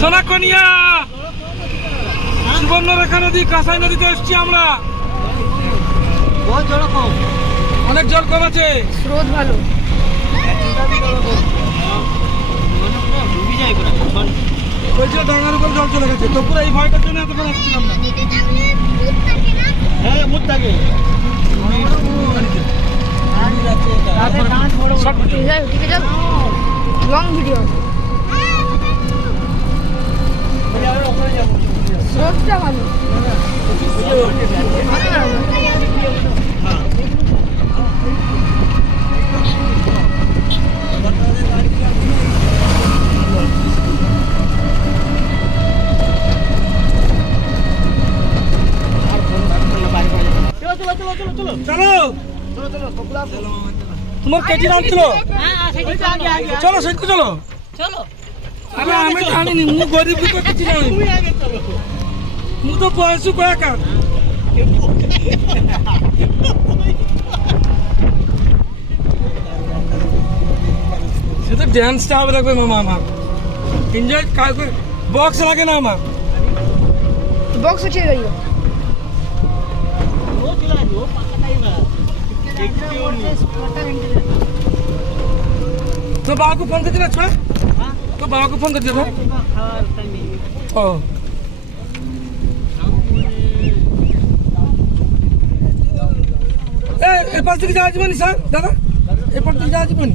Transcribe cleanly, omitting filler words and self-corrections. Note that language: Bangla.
সোনাকনিয়া সুবর্ণরেখা নদী, কাঁসাই নদীতে এসছি আমরা। অনেক জল কম আছে, স্রোত ভালো। বলছিল ডাঙার উপর জল চলে গেছে, তো পুরো এই ভয়টার জন্য এতক্ষণ আসছিলাম না। হ্যাঁ মুখ থাকে সব ঠিক আছে, লং ভিডিও। স্রোতটা ভালো। চলো তোমার কেটি নামছিল, চলো সেটা চলো। আরে আমি জানিনি, মু গরিব লোক কিছু জানি, মু তো বয়সু কয়েকার। সে তো ড্যান্সটা হবে, দেখবে মামা আমার এনজয় কাজ করে। বক্স লাগে না আমার, বক্স ছেড়ে গেল। तो बाबा को फोन कर दिया अच्छा, तो बाबा को फोन कर दिया था। ओ ए पास থেকে যাওয়া যাবে না স্যার, দাদা এ পাশ থেকে যাওয়া যাবে না।